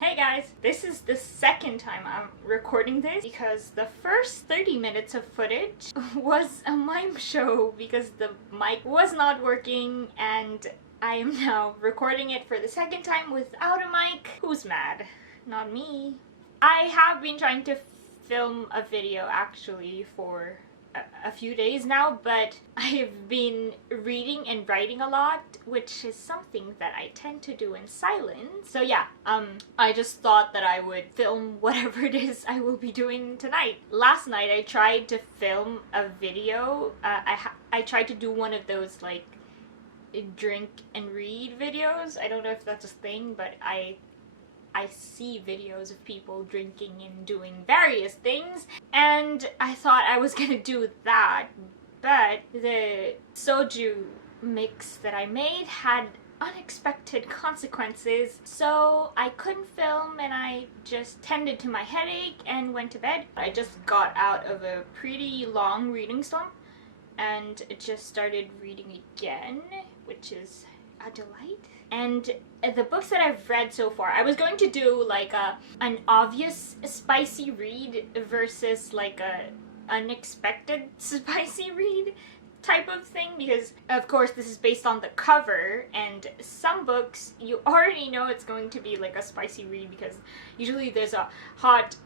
Hey guys, this is the second time I'm recording this because the first 30 minutes of footage was a mime show because the mic was not working and I am now recording it for the second time without a mic. Who's mad? Not me. I have been trying to film a video actually for a few days now, but I've been reading and writing a lot, which is something that I tend to do in silence. So yeah, I just thought that I would film whatever it is I will be doing tonight. Last night I tried to film a video. I tried to do one of those like drink and read videos. I don't know if that's a thing, but I see videos of people drinking and doing various things, and I thought I was gonna do that, but the soju mix that I made had unexpected consequences, so I couldn't film and I just tended to my headache and went to bed. I just got out of a pretty long reading slump and just started reading again, which is a delight. And the books that I've read so far, I was going to do like an obvious spicy read versus like a unexpected spicy read type of thing, because of course this is based on the cover, and some books you already know it's going to be like a spicy read because usually there's a hot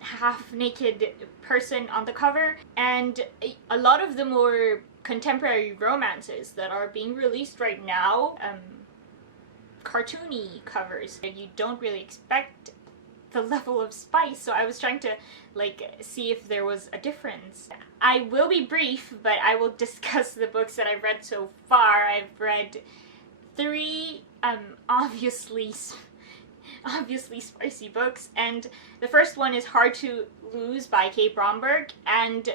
half-naked person on the cover, and a lot of the more contemporary romances that are being released right now, cartoony covers, and you don't really expect the level of spice, so I was trying to like see if there was a difference. I will be brief, but I will discuss the books that I've read so far. I've read three obviously spicy books, and the first one is Hard to Lose by Kay Bromberg, and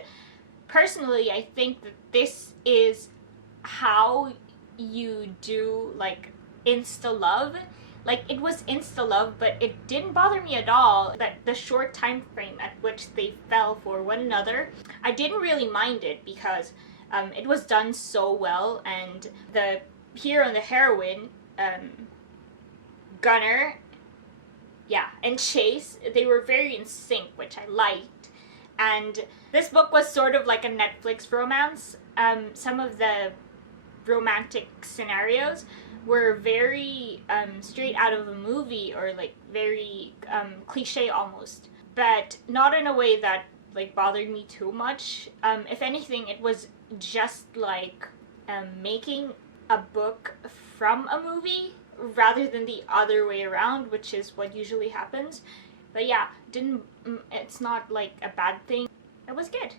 personally I think that this is how you do like insta love. Like, it was insta love, but it didn't bother me at all that the short time frame at which they fell for one another. I didn't really mind it because it was done so well, and the hero and the heroine, Gunnar, and Chase, they were very in sync, which I liked. And this book was sort of like a Netflix romance. Some of the romantic scenarios were very straight out of a movie, or like very cliche almost, but not in a way that like bothered me too much. If anything, it was just like making a book from a movie rather than the other way around, which is what usually happens. But yeah, it's not like a bad thing. It was good.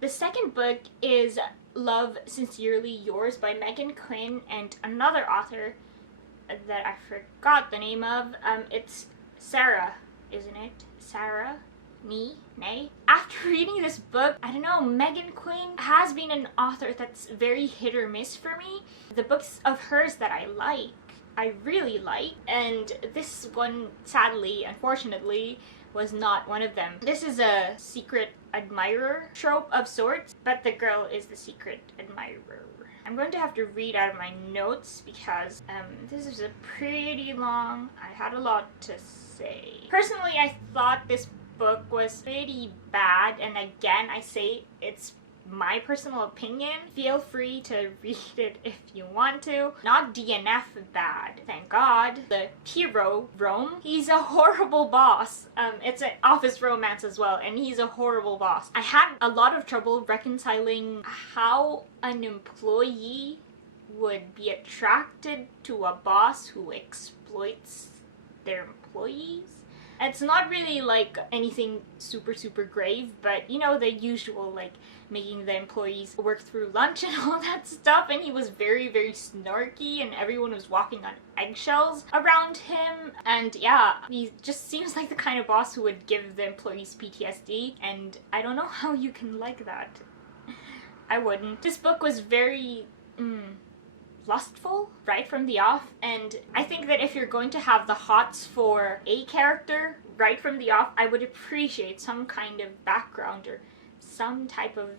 The second book is Love Sincerely Yours by Megan Quinn and another author that I forgot the name of. It's Sarah, isn't it? Sarah? Me? Nay? After reading this book, I don't know, Megan Quinn has been an author that's very hit or miss for me. The books of hers that I really like, and this one, sadly, unfortunately, was not one of them. This is a secret admirer trope of sorts, but the girl is the secret admirer. I'm going to have to read out of my notes because this is a pretty long, I had a lot to say. Personally, I thought this book was pretty bad, and again, I say it's my personal opinion. Feel free to read it if you want to. Not DNF bad, thank God. The hero, Rome, he's a horrible boss. It's an office romance as well, and he's a horrible boss. I had a lot of trouble reconciling how an employee would be attracted to a boss who exploits their employees. It's not really like anything super grave, but you know, the usual, like making the employees work through lunch and all that stuff, and he was very snarky and everyone was walking on eggshells around him, and yeah, he just seems like the kind of boss who would give the employees PTSD, and I don't know how you can like that. I wouldn't. This book was very lustful right from the off, and I think that if you're going to have the hots for a character right from the off, I would appreciate some kind of background or some type of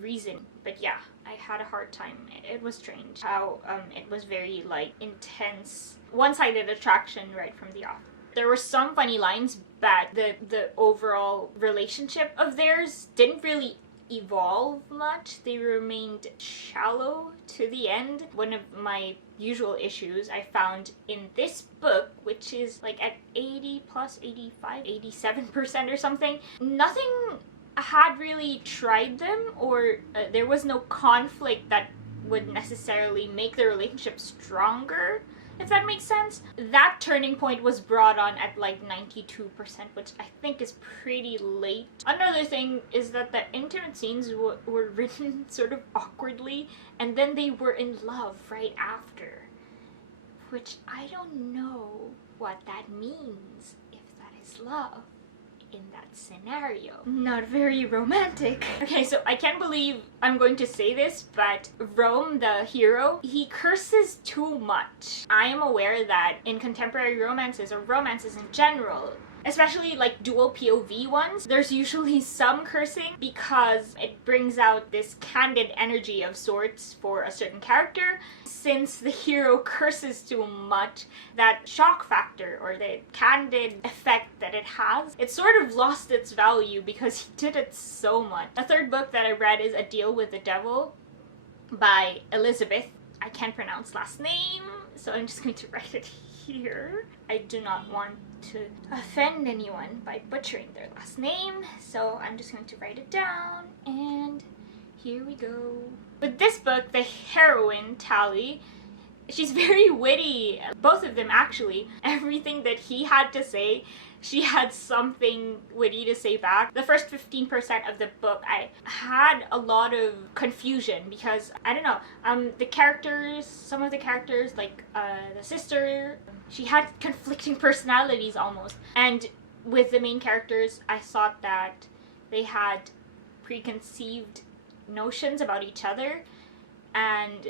reason. But yeah, I had a hard time. It was strange how it was very like intense, one-sided attraction right from the off. There were some funny lines, but the overall relationship of theirs didn't really evolve much. They remained shallow to the end. One of my usual issues I found in this book, which is like at 80 plus 85, 87% or something, nothing had really tried them, or there was no conflict that would necessarily make the relationship stronger, if that makes sense. That turning point was brought on at like 92%, which I think is pretty late. Another thing is that the intimate scenes were written sort of awkwardly, and then they were in love right after, which I don't know what that means, if that is love in that scenario. Not very romantic. Okay, so I can't believe I'm going to say this, but Rome, the hero, he curses too much. I am aware that in contemporary romances, or romances in general, especially like dual POV ones, there's usually some cursing because it brings out this candid energy of sorts for a certain character. Since the hero curses too much, that shock factor or the candid effect that it has, it sort of lost its value because he did it so much. A third book that I read is A Deal with the Devil by Elizabeth. I can't pronounce last name, so I'm just going to write it here. I do not want to offend anyone by butchering their last name, so I'm just going to write it down, and here we go. With this book, the heroine, Tally, she's very witty. Both of them, actually. Everything that he had to say, she had something witty to say back. The first 15% of the book, I had a lot of confusion because, I don't know, the characters, some of the characters, like the sister, she had conflicting personalities almost. And with the main characters, I thought that they had preconceived notions about each other, and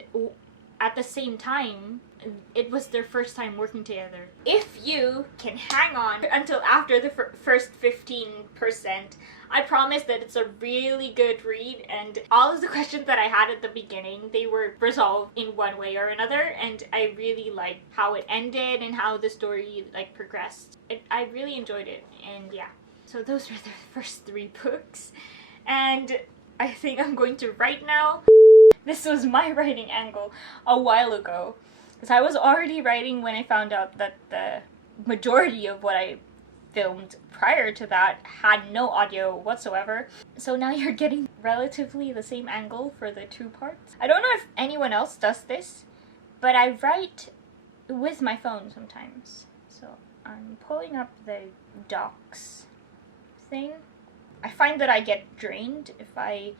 at the same time, it was their first time working together. If you can hang on until after the first 15%, I promise that it's a really good read, and all of the questions that I had at the beginning, they were resolved in one way or another, and I really liked how it ended and how the story like progressed. I really enjoyed it, and yeah. So those were the first 3 books, and I think I'm going to write now. This was my writing angle a while ago, because I was already writing when I found out that the majority of what I filmed prior to that had no audio whatsoever. So now you're getting relatively the same angle for the 2 parts. I don't know if anyone else does this, but I write with my phone sometimes. So I'm pulling up the docs thing. I find that I get drained if I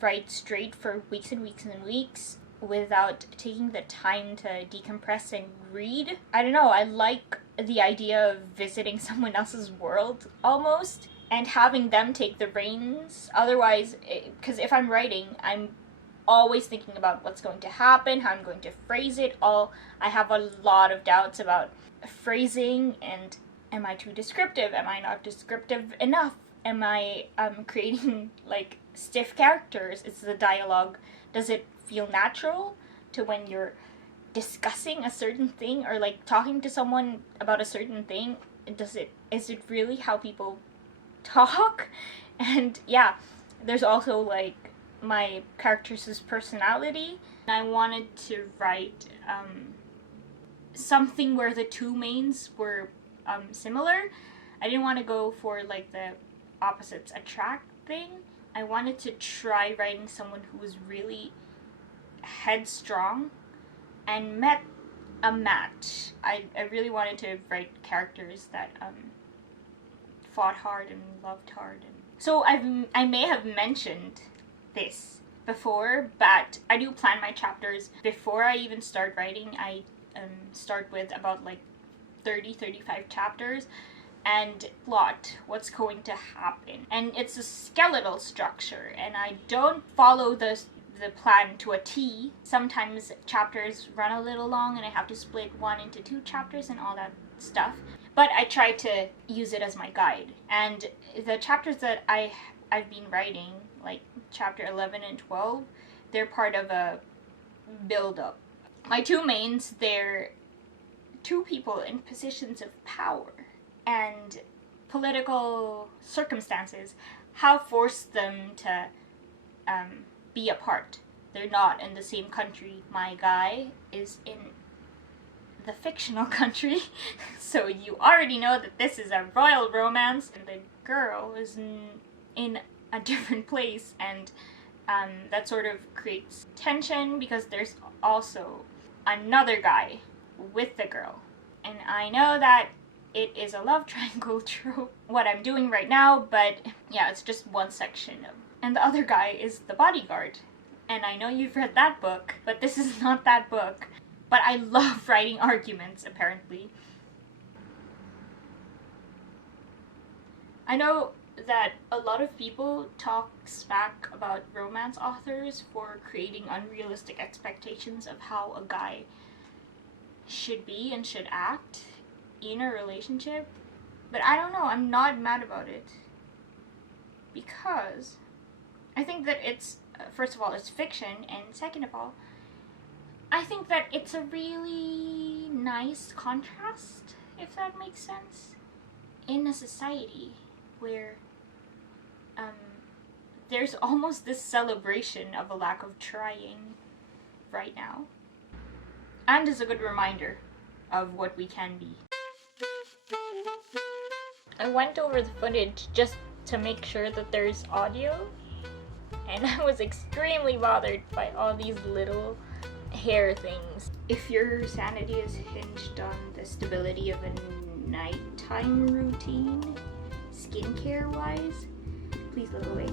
write straight for weeks and weeks and weeks without taking the time to decompress and read. I don't know, I like the idea of visiting someone else's world almost and having them take the reins. Otherwise, because if I'm writing, I'm always thinking about what's going to happen, how I'm going to phrase it. I have a lot of doubts about phrasing, and am I too descriptive? Am I not descriptive enough? Am I creating like stiff characters? Is the dialogue, does it feel natural to when you're discussing a certain thing or like talking to someone about a certain thing? Is it really how people talk? And yeah, there's also like my character's personality. I wanted to write something where the 2 mains were similar. I didn't want to go for like the opposites attract thing. I wanted to try writing someone who was really headstrong and met a match. I really wanted to write characters that fought hard and loved hard. And so I may have mentioned this before, but I do plan my chapters before I even start writing. I start with about like 30-35 chapters and plot what's going to happen, and it's a skeletal structure, and I don't follow the plan to a T. Sometimes chapters run a little long and I have to split one into 2 chapters and all that stuff, but I try to use it as my guide. And the chapters that I've been writing, like chapter 11 and 12, they're part of a build-up. My two mains, they're two people in positions of power, and political circumstances have forced them to be apart. They're not in the same country. My guy is in the fictional country, so you already know that this is a royal romance, and the girl is in a different place, and that sort of creates tension because there's also another guy with the girl. And I know that it is a love triangle trope, what I'm doing right now, but yeah, it's just one section of. And the other guy is the bodyguard. And I know you've read that book, but this is not that book. But I love writing arguments, apparently. I know that a lot of people talk smack about romance authors for creating unrealistic expectations of how a guy should be and should act in a relationship. But I don't know, I'm not mad about it. Because I think that it's, first of all, it's fiction, and second of all, I think that it's a really nice contrast, if that makes sense, in a society where there's almost this celebration of a lack of trying right now. And is a good reminder of what we can be. I went over the footage just to make sure that there's audio, and I was extremely bothered by all these little hair things. If your sanity is hinged on the stability of a nighttime routine, skincare wise, please look away.